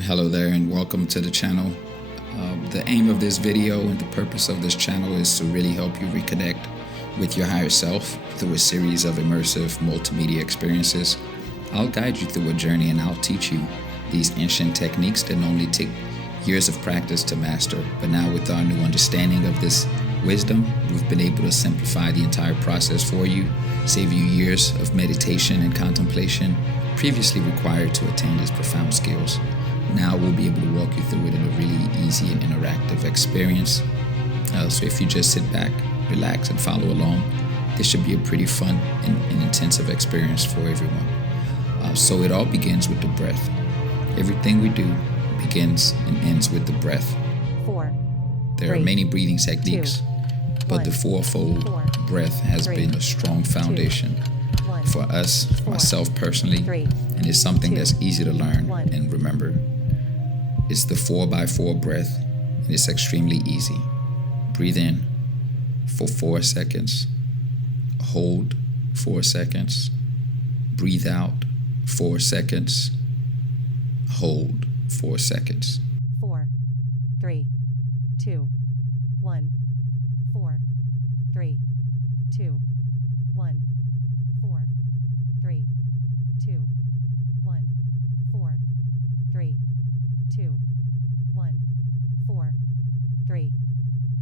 Hello there and welcome to the channel. The aim of this video and the purpose of this channel is to really help you reconnect with your higher self through a series of immersive multimedia experiences. I'll guide you through a journey and I'll teach you these ancient techniques that normally take years of practice to master. But now with our new understanding of this wisdom, we've been able to simplify the entire process for you, save you years of meditation and contemplation previously required to attain these profound skills. Now we'll be able to walk you through it in a really easy and interactive experience. So if you just sit back, relax, and follow along, this should be a pretty fun and intensive experience for everyone. So it all begins with the breath. Everything we do begins and ends with the breath. There are many breathing techniques, but the fourfold breath has been a strong foundation for us, myself personally, and it's something that's easy to learn and remember. It's the 4x4 breath, and it's extremely easy. Breathe in for 4 seconds, hold 4 seconds, breathe out 4 seconds, hold 4 seconds. 4, 3, 2, 1, 4, 3, 2, 1, 4, 3, 2, 1, 4, 3, 2, 1, 4, 3,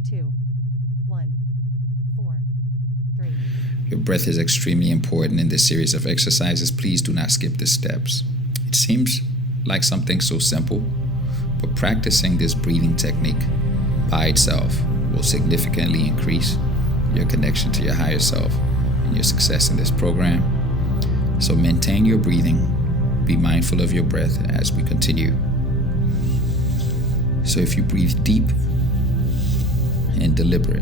2, 1, 4, 3. Your breath is extremely important in this series of exercises. Please do not skip the steps. It seems like something so simple, but practicing this breathing technique by itself will significantly increase your connection to your higher self and your success in this program. So maintain your breathing. Be mindful of your breath as we continue. So if you breathe deep and deliberate,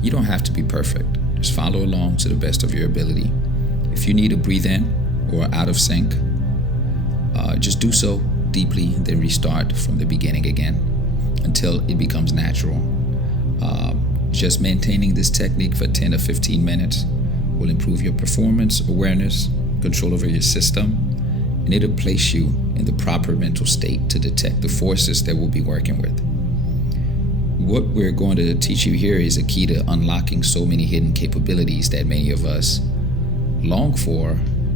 you don't have to be perfect. Just follow along to the best of your ability. If you need to breathe in or out of sync, just do so deeply, then restart from the beginning again until it becomes natural. Just maintaining this technique for 10 or 15 minutes will improve your performance, awareness, control over your system, and it'll place you in the proper mental state to detect the forces that we'll be working with. What we're going to teach you here is a key to unlocking so many hidden capabilities that many of us long for,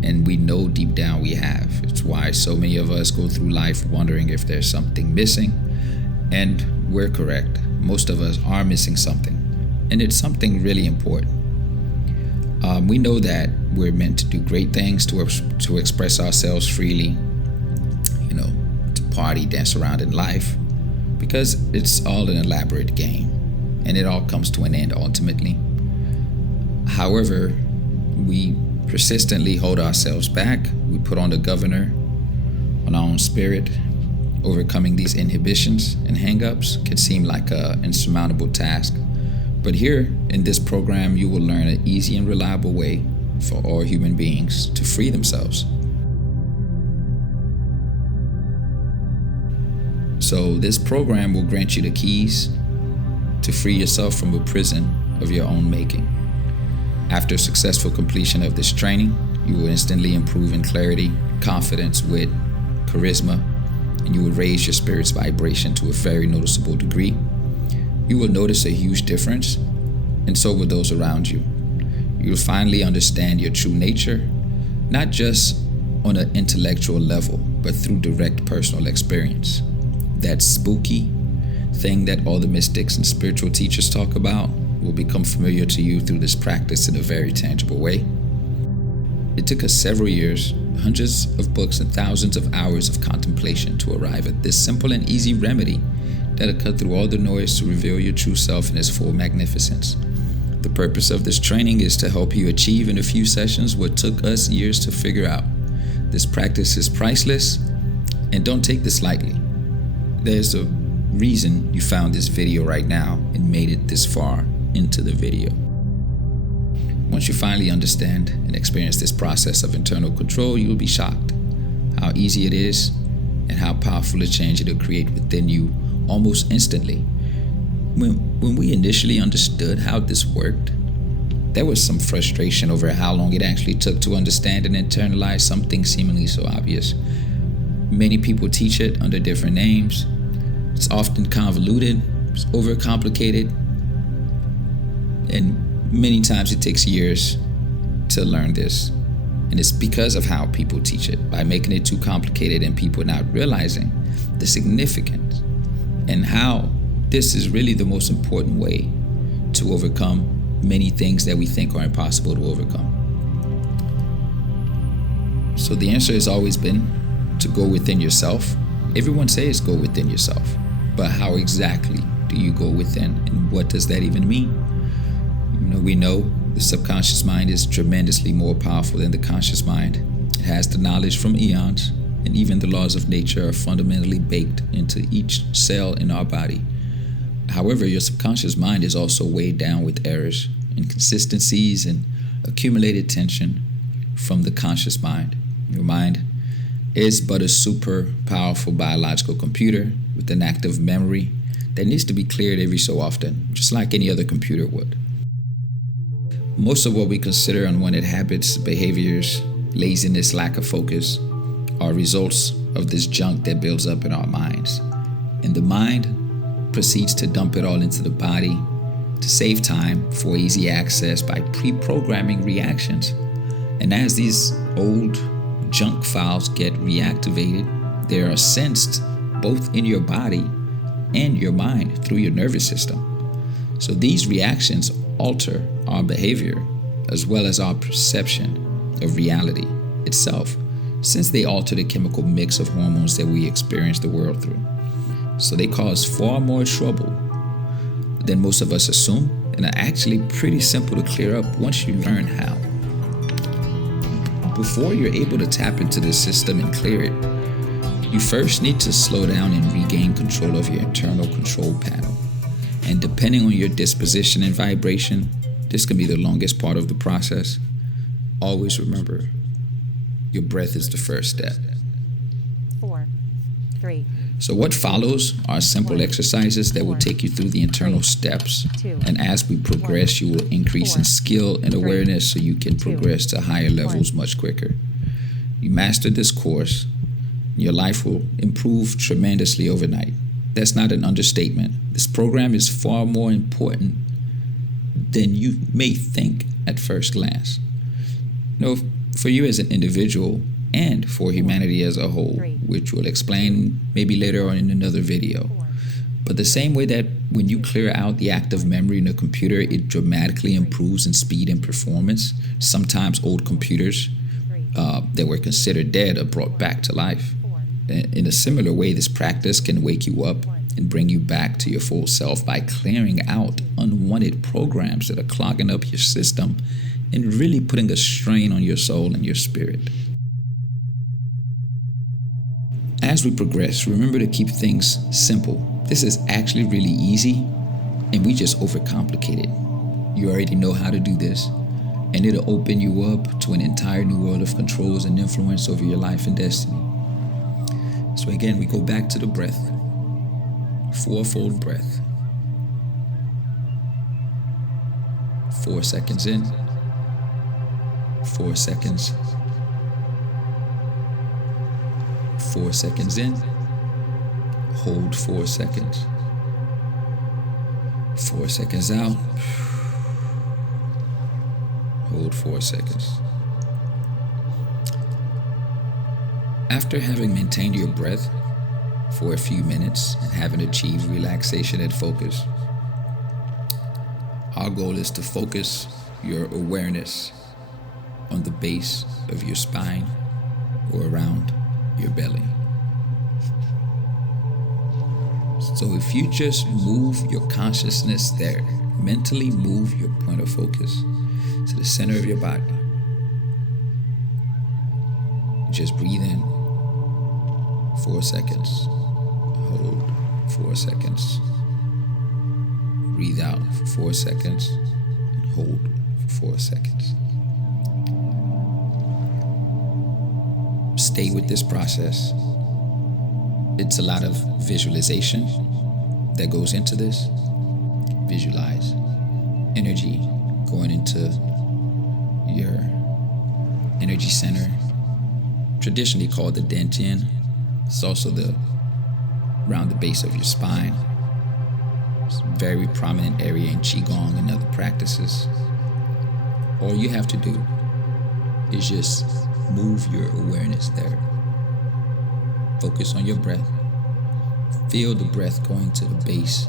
and we know deep down we have. It's why so many of us go through life wondering if there's something missing, and we're correct. Most of us are missing something, and it's something really important. We know that we're meant to do great things, to express ourselves freely, to party, dance around in life, because it's all an elaborate game, and it all comes to an end ultimately. However, we persistently hold ourselves back. We put on the governor on our own spirit. Overcoming these inhibitions and hang-ups can seem like an insurmountable task. But here in this program, you will learn an easy and reliable way for all human beings to free themselves. So this program will grant you the keys to free yourself from a prison of your own making. After successful completion of this training, you will instantly improve in clarity, confidence, wit, charisma, and you will raise your spirit's vibration to a very noticeable degree. You will notice a huge difference, and so will those around you. You will finally understand your true nature, not just on an intellectual level, but through direct personal experience. That spooky thing that all the mystics and spiritual teachers talk about will become familiar to you through this practice in a very tangible way. It took us several years, hundreds of books, and thousands of hours of contemplation to arrive at this simple and easy remedy that'll cut through all the noise to reveal your true self in its full magnificence. The purpose of this training is to help you achieve in a few sessions what took us years to figure out. This practice is priceless, and don't take this lightly. There's a reason you found this video right now and made it this far into the video. Once you finally understand and experience this process of internal control, you will be shocked how easy it is and how powerful a change it will create within you almost instantly. When we initially understood how this worked, there was some frustration over how long it actually took to understand and internalize something seemingly so obvious. Many people teach it under different names. It's often convoluted, it's overcomplicated, and many times it takes years to learn this. And it's because of how people teach it, by making it too complicated and people not realizing the significance and how this is really the most important way to overcome many things that we think are impossible to overcome. So the answer has always been to go within yourself. Everyone says go within yourself, but how exactly do you go within, and what does that even mean? We know the subconscious mind is tremendously more powerful than the conscious mind. It has the knowledge from eons, and even the laws of nature are fundamentally baked into each cell in our body. However, your subconscious mind is also weighed down with errors, inconsistencies, and accumulated tension from the conscious mind. Your mind is but a super powerful biological computer with an active memory that needs to be cleared every so often, just like any other computer would. Most of what we consider unwanted habits, behaviors, laziness, lack of focus are results of this junk that builds up in our minds. And the mind proceeds to dump it all into the body to save time for easy access by pre-programming reactions. And as these old junk files get reactivated, they are sensed both in your body and your mind through your nervous system. So these reactions alter our behavior as well as our perception of reality itself, since they alter the chemical mix of hormones that we experience the world through. So they cause far more trouble than most of us assume, and are actually pretty simple to clear up once you learn how. Before you're able to tap into this system and clear it, you first need to slow down and regain control of your internal control panel. And depending on your disposition and vibration, this can be the longest part of the process. Always remember, your breath is the first step. 4, 3. So what follows are simple exercises that will take you through the internal steps. And as we progress, you will increase in skill and awareness so you can progress to higher levels much quicker. You master this course, your life will improve tremendously overnight. That's not an understatement. This program is far more important than you may think at first glance. For you as an individual and for humanity as a whole, which we'll explain maybe later on in another video. But the same way that when you clear out the active memory in a computer, it dramatically improves in speed and performance. Sometimes old computers that were considered dead are brought back to life. In a similar way, this practice can wake you up and bring you back to your full self by clearing out unwanted programs that are clogging up your system and really putting a strain on your soul and your spirit. As we progress, remember to keep things simple. This is actually really easy, and we just overcomplicate it. You already know how to do this, and it'll open you up to an entire new world of controls and influence over your life and destiny. So again, we go back to the breath. Fourfold breath. 4 seconds in. 4 seconds. 4 seconds in. Hold 4 seconds. 4 seconds out. Hold 4 seconds. After having maintained your breath for a few minutes and having achieved relaxation and focus, our goal is to focus your awareness on the base of your spine or around your belly. So if you just move your consciousness there, mentally move your point of focus to the center of your body. Just breathe in 4 seconds. Hold 4 seconds. Breathe out for 4 seconds. And hold for 4 seconds. Stay with this process. It's a lot of visualization that goes into this. Visualize energy going into your energy center, traditionally called the dantian, It's also around the base of your spine. It's a very prominent area in Qigong and other practices. All you have to do is just move your awareness there. Focus on your breath. Feel the breath going to the base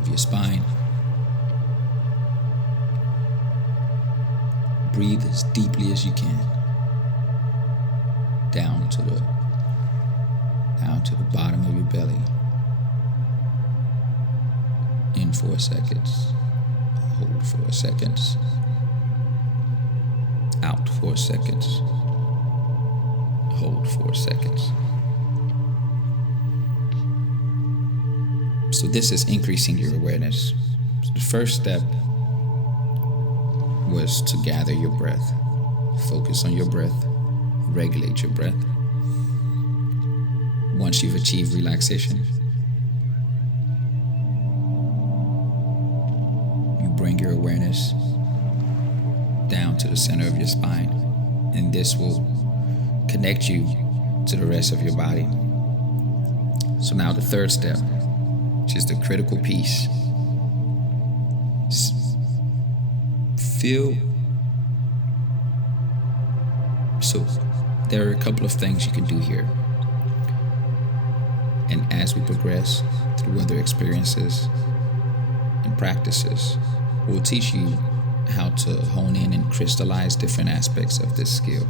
of your spine. Breathe as deeply as you can. Down to the bottom of your belly. In 4 seconds. Hold 4 seconds. Out 4 seconds. Hold 4 seconds. So this is increasing your awareness. So the first step was to gather your breath. Focus on your breath. Regulate your breath. Once you've achieved relaxation, you bring your awareness down to the center of your spine, and this will connect you to the rest of your body. So now the third step, which is the critical piece. So there are a couple of things you can do here. And as we progress through other experiences and practices, we'll teach you how to hone in and crystallize different aspects of this skill.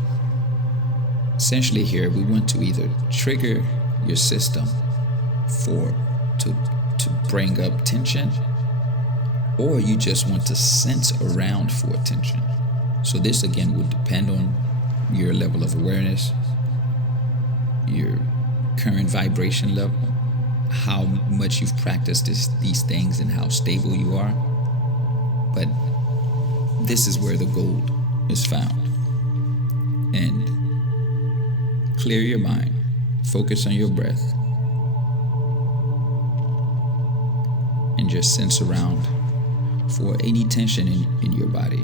Essentially here, we want to either trigger your system to bring up tension, or you just want to sense around for tension. So this again would depend on your level of awareness, your current vibration level, how much you've practiced these things, and how stable you are. But this is where the gold is found. And clear your mind, focus on your breath, and just sense around for any tension in your body,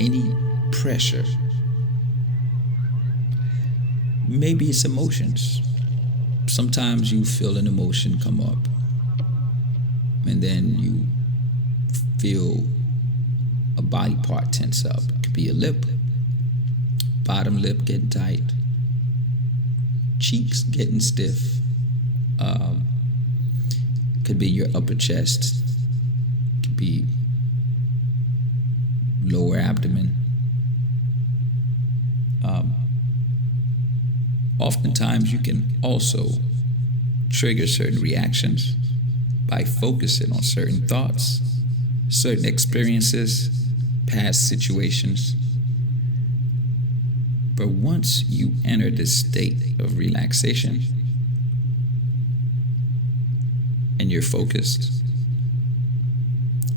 any pressure. Maybe it's emotions. Sometimes you feel an emotion come up, and then you feel a body part tense up. It could be a lip, bottom lip getting tight, cheeks getting stiff. Could be your upper chest, could be lower abdomen. Oftentimes you can also trigger certain reactions by focusing on certain thoughts, certain experiences, past situations. But once you enter this state of relaxation and you're focused,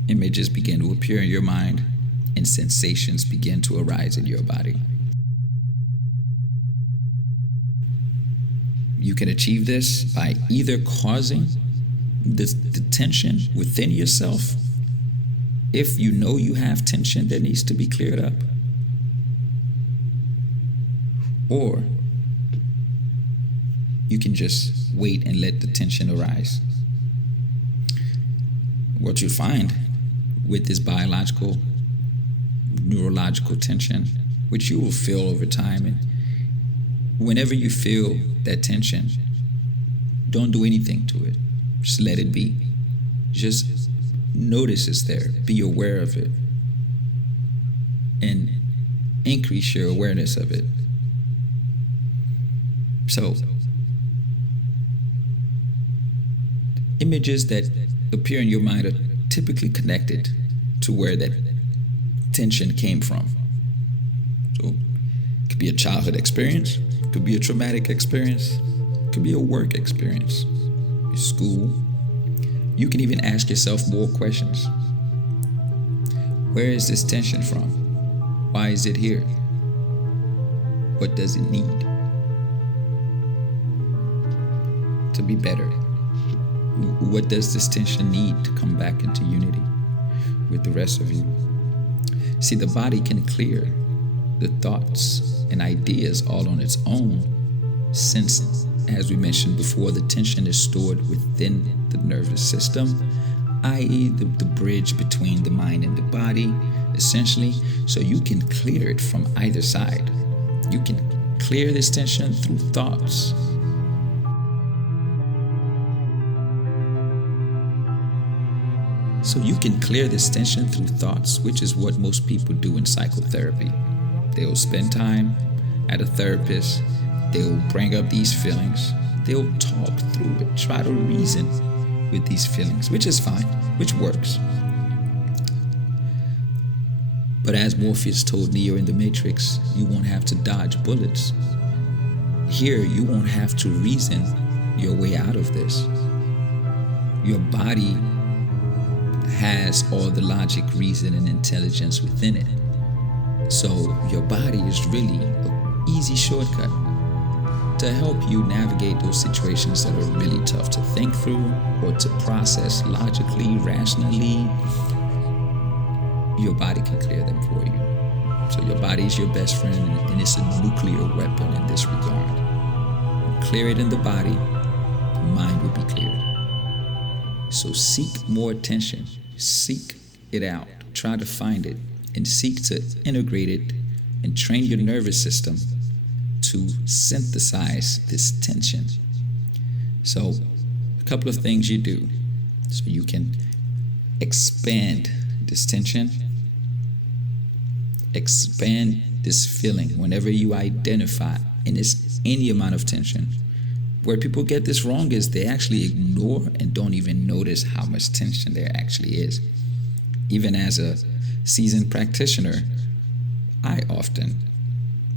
images begin to appear in your mind and sensations begin to arise in your body. You can achieve this by either causing the tension within yourself. If you know you have tension that needs to be cleared up, or you can just wait and let the tension arise. What you find with this biological, neurological tension, which you will feel over time, and whenever you feel that tension, don't do anything to it. Just let it be. Just notice it's there. Be aware of it. And increase your awareness of it. So, images that appear in your mind are typically connected to where that tension came from. So, it could be a childhood experience, it could be a traumatic experience, it could be a work experience, school. You can even ask yourself more questions. Where is this tension from? Why is it here? What does it need to be better? What does this tension need to come back into unity with the rest of you? See, the body can clear the thoughts and ideas all on its own, since as we mentioned before, the tension is stored within the nervous system, i.e. the bridge between the mind and the body, essentially, so you can clear it from either side. You can clear this tension through thoughts. So you can clear this tension through thoughts, which is what most people do in psychotherapy. They'll spend time at a therapist, they'll bring up these feelings, they'll talk through it, try to reason with these feelings, which is fine, which works. But as Morpheus told Neo in the Matrix, you won't have to dodge bullets. Here, you won't have to reason your way out of this. Your body has all the logic, reason, and intelligence within it. So your body is really an easy shortcut to help you navigate those situations that are really tough to think through or to process logically, rationally. Your body can clear them for you. So your body is your best friend, and it's a nuclear weapon in this regard. Clear it in the body, the mind will be cleared. So seek more attention, seek it out, try to find it, and seek to integrate it and train your nervous system to synthesize this tension. So a couple of things you do so you can expand this tension, expand this feeling whenever you identify, and it's any amount of tension. Where people get this wrong is they actually ignore and don't even notice how much tension there actually is. Even as a seasoned practitioner, I often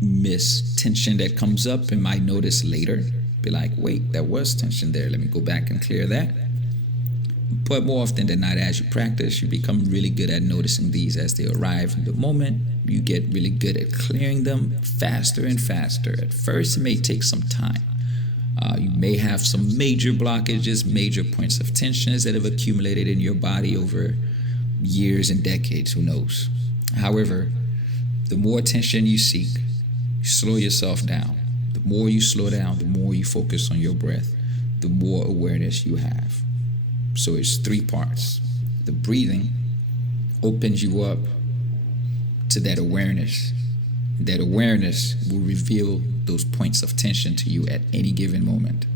miss tension that comes up and might notice later. Be like, wait, there was tension there. Let me go back and clear that. But more often than not, as you practice, you become really good at noticing these as they arrive in the moment. You get really good at clearing them faster and faster. At first, it may take some time. You may have some major blockages, major points of tensions that have accumulated in your body over years and decades, who knows. However, the more tension you seek, you slow yourself down. The more you slow down, the more you focus on your breath, the more awareness you have. So it's 3 parts. The breathing opens you up to that awareness. That awareness will reveal those points of tension to you at any given moment.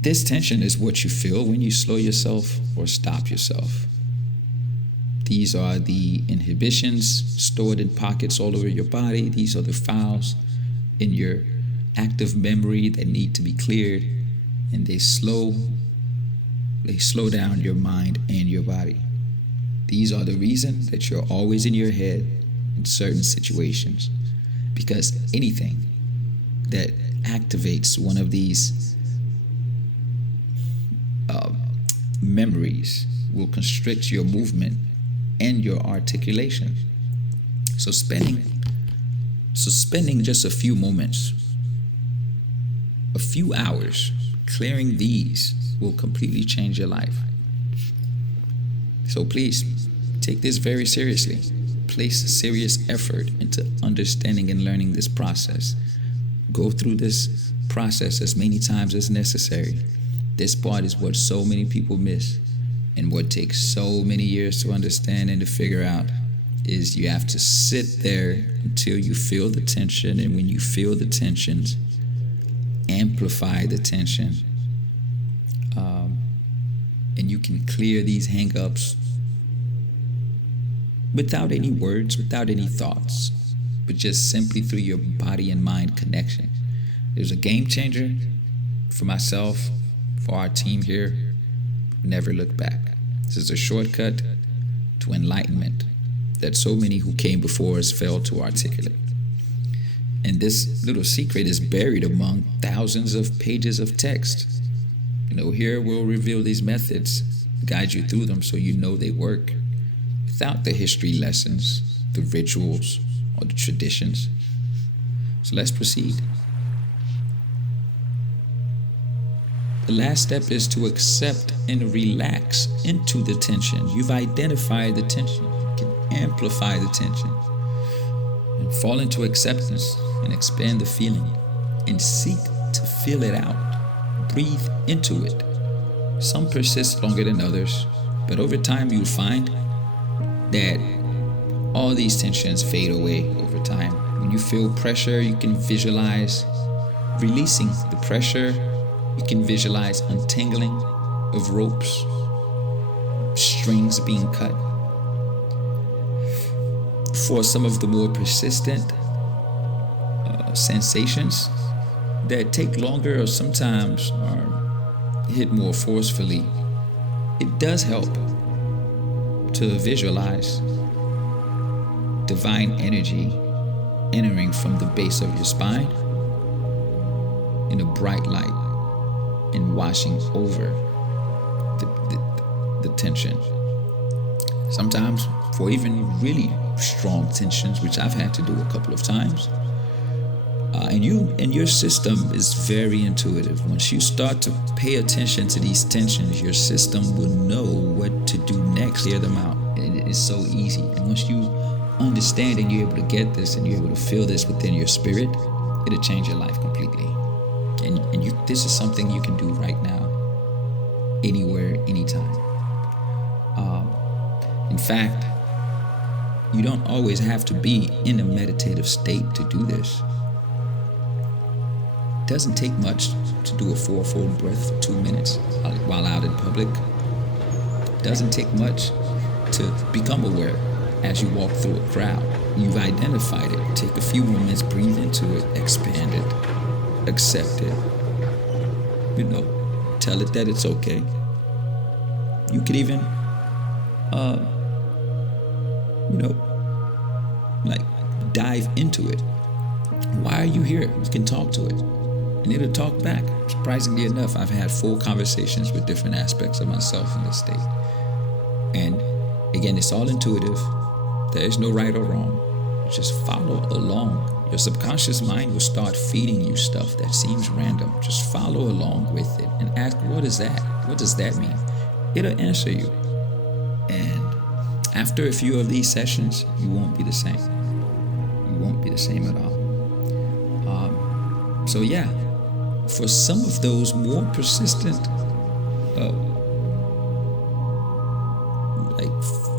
This tension is what you feel when you slow yourself or stop yourself. These are the inhibitions stored in pockets all over your body. These are the files in your active memory that need to be cleared, and they slow down your mind and your body. These are the reason that you're always in your head in certain situations, because anything that activates one of these memories will constrict your movement and your articulation. So spending just a few moments, a few hours clearing these will completely change your life. So please take this very seriously. Place serious effort into understanding and learning this process. Go through this process as many times as necessary. This part is what so many people miss, and what takes so many years to understand and to figure out is you have to sit there until you feel the tension, and when you feel the tensions, amplify the tension. And you can clear these hang-ups without any words, without any thoughts, but just simply through your body and mind connection. It was a game changer for myself, for our team here. Never look back. This is a shortcut to enlightenment that so many who came before us failed to articulate. And this little secret is buried among thousands of pages of text. Here we'll reveal these methods, guide you through them so you know they work, without the history lessons, the rituals, or the traditions. So let's proceed. The last step is to accept and relax into the tension. You've identified the tension. You can amplify the tension. Fall into acceptance and expand the feeling and seek to feel it out. Breathe into it. Some persist longer than others, but over time you'll find that all these tensions fade away over time. When you feel pressure, you can visualize releasing the pressure. You can visualize untangling of ropes, strings being cut. For some of the more persistent sensations that take longer or sometimes are hit more forcefully, it does help to visualize divine energy entering from the base of your spine in a bright light and washing over the tension. Sometimes for even really strong tensions, which I've had to do a couple of times, and your system is very intuitive. Once you start to pay attention to these tensions, your system will know what to do next, clear them out. And it is so easy. And once you understand and you're able to get this and you're able to feel this within your spirit, it'll change your life completely. And this is something you can do right now, anywhere, anytime. In fact, you don't always have to be in a meditative state to do this. It doesn't take much to do a fourfold breath for 2 minutes while out in public. It doesn't take much to become aware as you walk through a crowd. You've identified it. Take a few moments, breathe into it, expand it, accept it. Tell it that it's okay. You could even, dive into it. Why are you here? You can talk to it, and it'll talk back. Surprisingly enough, I've had full conversations with different aspects of myself in this state. And again, it's all intuitive. There is no right or wrong. Just follow along. Your subconscious mind will start feeding you stuff that seems random. Just follow along with it and ask, what is that? What does that mean? It'll answer you. And after a few of these sessions, you won't be the same. You won't be the same at all. So yeah, for some of those more persistent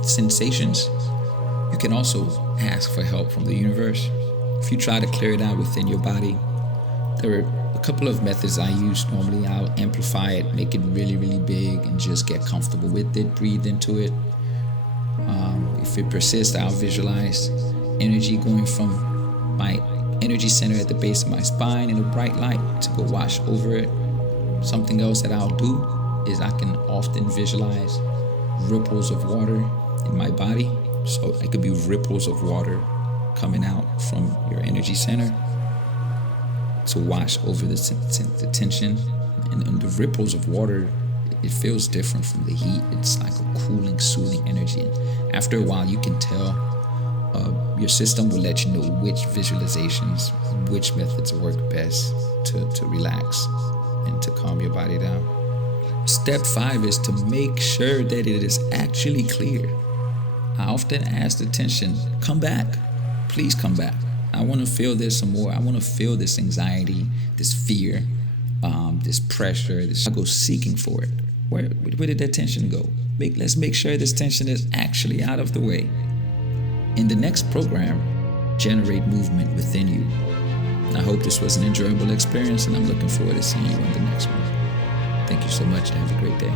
sensations, you can also ask for help from the universe. If you try to clear it out within your body, there are a couple of methods I use normally. I'll amplify it, make it really, really big, and just get comfortable with it, breathe into it. If it persists, I'll visualize energy going from my energy center at the base of my spine in a bright light to go wash over it. Something else that I'll do is I can often visualize ripples of water in my body. So it could be ripples of water coming out from your energy center to wash over the tension. And the ripples of water, it feels different from the heat. It's like a cooling, soothing energy. And after a while, you can tell your system will let you know which visualizations, which methods work best to relax and to calm your body down. Step 5 is to make sure that it is actually clear. I often ask the tension, come back. Please come back. I want to feel this some more. I want to feel this anxiety, this fear, this pressure. I go seeking for it. Where did that tension go? Let's make sure this tension is actually out of the way. In the next program, generate movement within you. I hope this was an enjoyable experience, and I'm looking forward to seeing you in the next one. Thank you so much, and have a great day.